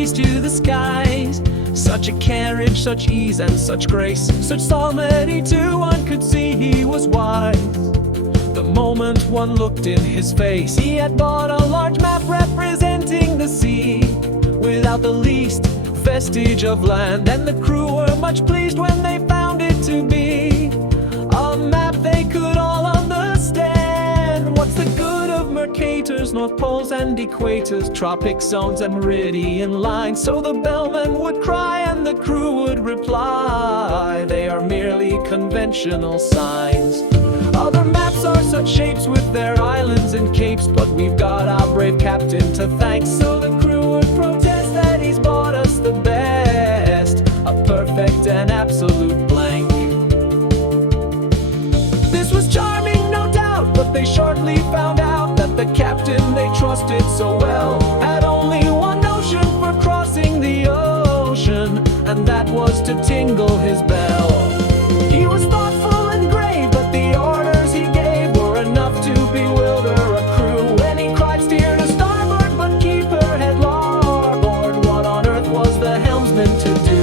raised to the skies. Such a carriage, such ease and such grace, such solemnity too, one could see he was wise. The moment one looked in his face, he had bought a large map representing the sea, without the least vestige of land, and the crew were much pleased when they found it to be a map they could all understand. What's the good of Mercator's, North Poles and Equators, tropic zones and meridian lines? So the bellman would cry and the crew would reply, they are merely conventional signs. Other maps are such shapes with their islands and capes, but we've got our brave captain to thank. So the crew would protest that he's bought us the best, a perfect and absolute blank. This was charming, no doubt, but they shortly found out that the captain they trusted so well had only one notion for crossing the ocean, and that was to tingle his bell. He was thoughtful and grave, but the orders he gave were enough to bewilder a crew. When he cried steer to starboard, but keep her head larboard, what on earth was the helmsman to do?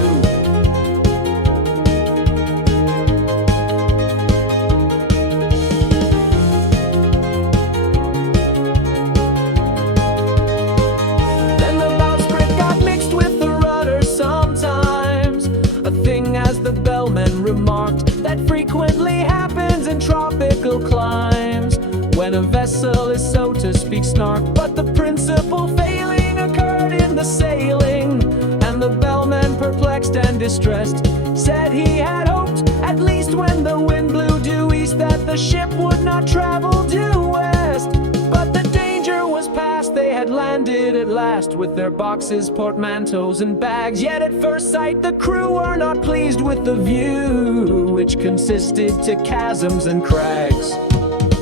Then the bowsprit got mixed with the rudder sometimes, a thing, as the bellman remarked, that frequently happens in tropical climes, when a vessel is, so to speak, snark. But the principal failing occurred in the sailing, and the bellman, perplexed and distressed, said he had hoped, at least when the wind blew due east, that the ship would not travel due west. But the danger was past, they had landed at last, with their boxes, portmanteaus and bags. Yet at first sight the crew were not pleased with the view, which consisted to chasms and crags.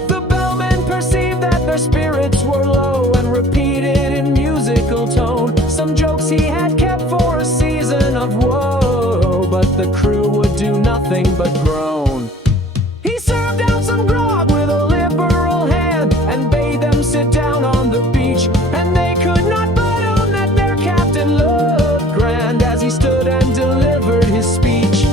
The bellman perceived that their spirits were low, and repeated in musical tone some jokes he had kept for a season of woe, but the crew would do nothing but groan. He served out some grog with a liberal hand, and bade them sit down on the beach, and they could not but own that their captain looked grand as he stood and delivered his speech.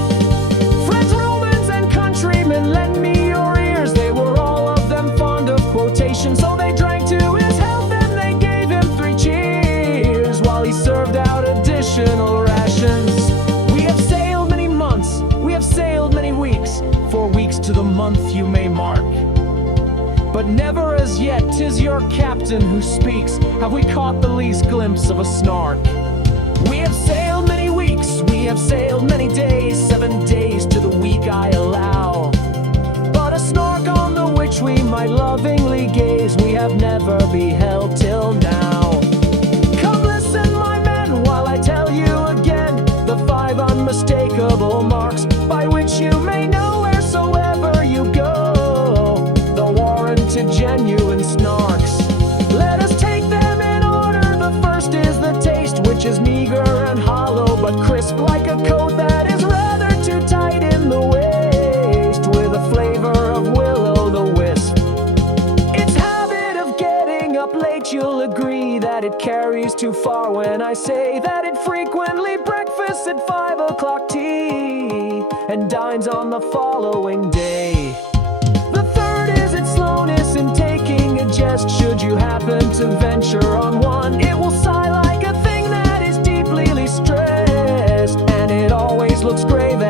Friends, Romans, and countrymen, lend me your ears, they were all of them fond of quotation. So they drank to his health and they gave him 3 cheers, while he served out additional rations. We have sailed many months, we have sailed many weeks, 4 weeks to the month you may mark, but never as yet, 'tis your captain who speaks, have we caught the least glimpse of a snark. We have sailed many weeks, we have sailed many days, 7 days to the week I allow, but a snark on the which we might lovingly gaze, we have never beheld till now. Come listen, my men, while I tell you again the 5 unmistakable marks, by which you may know wheresoever you go the warranted genuine snarks. Let us take them in order. The first is the taste, which is meager and hollow, but crisp like a coat that is rather too tight in the waist, with a flavor of will-o'-the-wisp. Its habit of getting up late, you'll agree that it carries too far when I say that it frequently breakfasts at 5 o'clock tea, and dines on the following day. The third is its slowness in taking a jest. Should you happen to venture on one, it will sigh like a thing that is deeply stressed, and it always looks grave